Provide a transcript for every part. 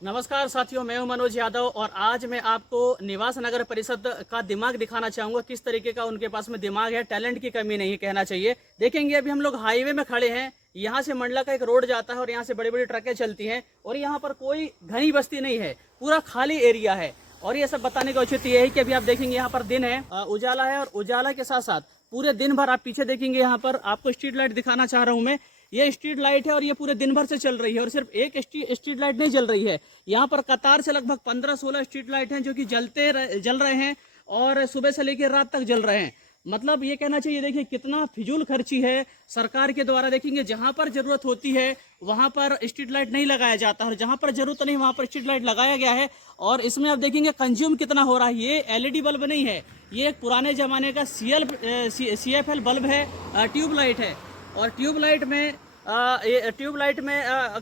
नमस्कार साथियों, मैं हूं मनोज यादव और आज मैं आपको निवास नगर परिषद का दिमाग दिखाना चाहूँगा। किस तरीके का उनके पास में दिमाग है, टैलेंट की कमी नहीं कहना चाहिए। देखेंगे अभी हम लोग हाईवे में खड़े हैं, यहाँ से मंडला का एक रोड जाता है और यहाँ से बड़ी बड़ी ट्रकें चलती हैं और यहाँ पर कोई घनी बस्ती नहीं है, पूरा खाली एरिया है। और ये सब बताने का औचित्य ये है कि अभी आप देखेंगे यहाँ पर दिन है, उजाला है और उजाला के साथ साथ पूरे दिन भर आप पीछे देखेंगे, यहाँ पर आपको स्ट्रीट लाइट दिखाना चाह रहा हूँ मैं। ये स्ट्रीट लाइट है और ये पूरे दिन भर से चल रही है और सिर्फ एक स्ट्रीट लाइट नहीं जल रही है, यहाँ पर कतार से लगभग 15-16 स्ट्रीट लाइट हैं जो कि जल रहे हैं और सुबह से लेकर रात तक जल रहे हैं। मतलब ये कहना चाहिए, देखिए कितना फिजूल खर्ची है सरकार के द्वारा। देखेंगे जहां पर जरूरत होती है वहां पर स्ट्रीट लाइट नहीं लगाया जाता और जहां पर जरूरत नहीं वहां पर स्ट्रीट लाइट लगाया गया है। और इसमें आप देखेंगे कंज्यूम कितना हो रहा है। ये एलईडी बल्ब नहीं है, ये एक पुराने जमाने का CFL बल्ब है, ट्यूब लाइट है। और ट्यूबलाइट में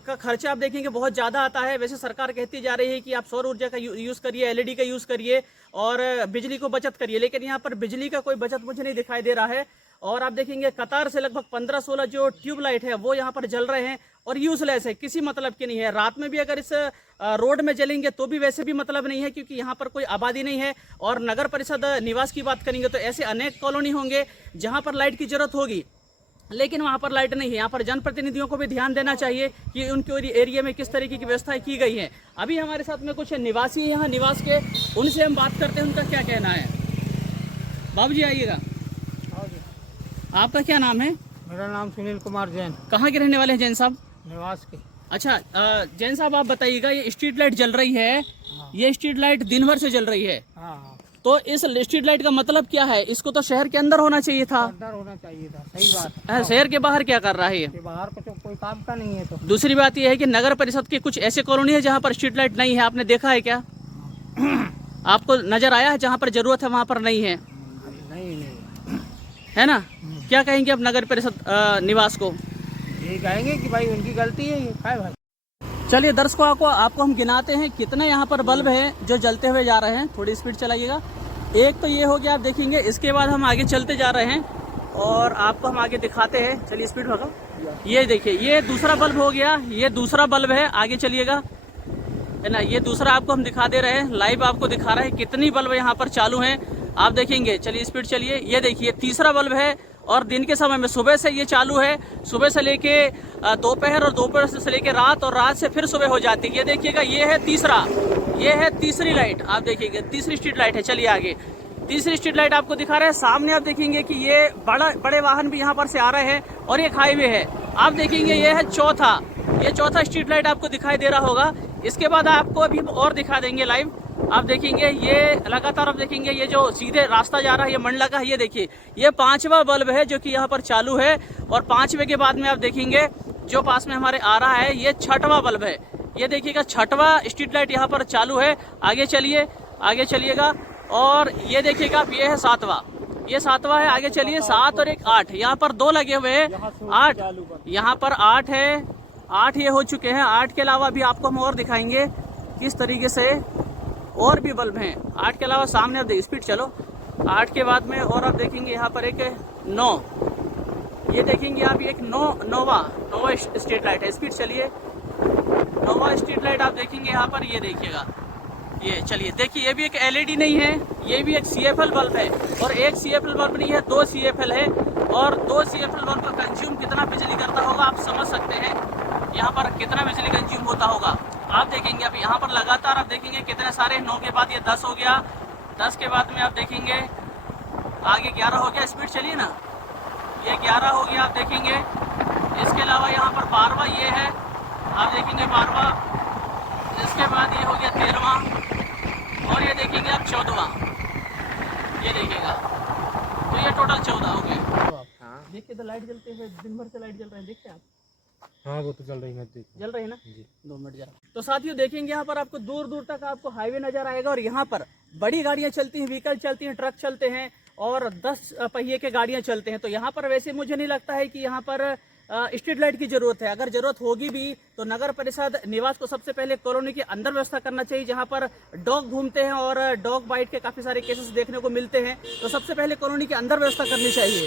का खर्चा आप देखेंगे बहुत ज़्यादा आता है। वैसे सरकार कहती जा रही है कि आप सौर ऊर्जा का यूज़ करिए, एलईडी का यूज़ करिए और बिजली को बचत करिए, लेकिन यहाँ पर बिजली का कोई बचत मुझे नहीं दिखाई दे रहा है। और आप देखेंगे कतार से लगभग 15-16 जो ट्यूबलाइट है वो यहाँ पर जल रहे हैं और यूजलेस है, किसी मतलब की नहीं है। रात में भी अगर इस रोड में जलेंगे तो भी वैसे भी मतलब नहीं है, क्योंकि यहाँ पर कोई आबादी नहीं है। और नगर परिषद निवास की बात करेंगे तो ऐसे अनेक कॉलोनी होंगे जहाँ पर लाइट की जरूरत होगी, लेकिन वहाँ पर लाइट नहीं है। यहाँ पर जनप्रतिनिधियों को भी ध्यान देना चाहिए कि उनके एरिया में किस तरीके की व्यवस्थाएं की गई हैं। अभी हमारे साथ में कुछ निवासी हैं यहाँ निवास के, उनसे हम बात करते हैं, उनका क्या कहना है। बाबू जी आइएगा, आपका क्या नाम है। मेरा नाम सुनील कुमार जैन। कहाँ के रहने वाले हैं जैन साहब। निवास के। अच्छा, जैन साहब आप बताइएगा, ये स्ट्रीट लाइट जल रही है, ये स्ट्रीट लाइट दिन भर से जल रही है, तो इस स्ट्रीट लाइट का मतलब क्या है। इसको तो शहर के अंदर होना चाहिए था, अंदर होना चाहिए था, सही बात है। शहर के बाहर क्या कर रहा है ये, बाहर को तो कोई काम का नहीं है। तो दूसरी बात यह है कि नगर परिषद की कुछ ऐसे कॉलोनी है जहाँ पर स्ट्रीट लाइट नहीं है, आपने देखा है क्या, आपको नजर आया है जहाँ पर जरूरत है वहाँ पर नहीं है। नहीं है ना। क्या कहेंगे अब नगर परिषद निवास को। ये कहेंगे कि भाई उनकी गलती है, ये है भाई। चलिए दर्शकों आपको हम गिनाते हैं कितने यहाँ पर बल्ब हैं जो जलते हुए जा रहे हैं। थोड़ी स्पीड चलाइएगा। एक तो ये हो गया, आप देखेंगे। इसके बाद हम आगे चलते जा रहे हैं और आपको हम आगे दिखाते हैं। चलिए स्पीड भगाओ। ये देखिए, ये दूसरा बल्ब हो गया, ये दूसरा बल्ब है, आगे चलिएगा, है ना। ये दूसरा आपको हम दिखा दे रहे हैं, लाइव आपको दिखा रहे हैं कितनी बल्ब यहाँ पर चालू हैं, आप देखेंगे। चलिए स्पीड चलिए। ये देखिए तीसरा बल्ब है और दिन के समय में सुबह से ये चालू है, सुबह से लेके दोपहर और दोपहर से लेके रात और रात से फिर सुबह हो जाती है। ये देखिएगा, ये है तीसरा, ये है तीसरी लाइट, आप देखिएगा तीसरी स्ट्रीट लाइट है। चलिए आगे तीसरी स्ट्रीट लाइट आपको दिखा रहे हैं। सामने आप देखेंगे कि ये बड़े वाहन भी यहाँ पर से आ रहे हैं और एक हाईवे है, आप देखेंगे। ये है चौथा स्ट्रीट लाइट आपको दिखाई दे रहा होगा। इसके बाद आपको अभी और दिखा देंगे लाइव, आप देखेंगे। ये लगातार आप देखेंगे, ये जो सीधे रास्ता जा रहा है ये मंडला का है। ये देखिए, ये 5वां बल्ब है जो कि यहाँ पर चालू है और 5वें के बाद में आप देखेंगे जो पास में हमारे आ रहा है ये 6वां बल्ब है। ये देखिएगा 6वां स्ट्रीट लाइट यहाँ पर चालू है। आगे चलिएगा और ये देखिएगा आप, ये है 7वां, ये 7वां है। आगे चलिए, 7 और 1 8, यहाँ पर 2 लगे हुए हैं, 8 यहाँ पर 8 है, 8 ये हो चुके हैं। 8 के अलावा भी आपको हम और दिखाएंगे किस तरीके से और भी बल्ब हैं। 8 के अलावा सामने आप स्पीड चलो। 8 के बाद में और आप देखेंगे यहाँ पर एक 9, ये देखेंगे आप, एक 9वां स्ट्रीट लाइट है। स्पीड चलिए, 9वां स्ट्रीट लाइट आप देखेंगे यहाँ पर। ये देखिएगा, ये चलिए देखिए, ये भी एक एलईडी नहीं है, ये भी एक CFL बल्ब है और एक CFL बल्ब नहीं है, 2 CFL है। और 2 CFL बल्ब का कंज्यूम कितना बिजली करता होगा आप समझ सकते हैं, यहाँ पर कितना बिजली कंज्यूम होता होगा। आप देखेंगे अब यहाँ पर लगातार आप देखेंगे कितने सारे, 9 के बाद ये 10 हो गया, 10 के बाद में आप देखेंगे आगे 11 हो गया। स्पीड चलिए ना, ये 11 हो गया, आप देखेंगे। इसके अलावा यहाँ पर 12वां ये है, आप देखेंगे 12वां। इसके बाद ये हो गया 13वां और ये देखेंगे आप 14वां, ये देखिएगा। तो ये टोटल 14 हो गए। देखिए तो लाइट जलते हुए, दिन भर से लाइट जल रही है, देखते हैं आप। हाँ वो तो चल रही है, जल रही है ना जी। 2 मिनट जरा। तो साथियों देखेंगे यहाँ पर आपको दूर दूर तक आपको हाईवे नजर आएगा और यहाँ पर बड़ी गाड़ियाँ चलती हैं, व्हीकल चलती हैं, ट्रक चलते हैं और 10 पहिए के गाड़ियाँ चलते हैं। तो यहाँ पर वैसे मुझे नहीं लगता है कि यहाँ पर स्ट्रीट लाइट की जरूरत है। अगर जरूरत होगी भी तो नगर परिषद निवास को सबसे पहले कॉलोनी के अंदर व्यवस्था करना चाहिए, जहाँ पर डॉग घूमते हैं और डॉग बाइट के काफी सारे केसेस देखने को मिलते हैं। तो सबसे पहले कॉलोनी के अंदर व्यवस्था करनी चाहिए।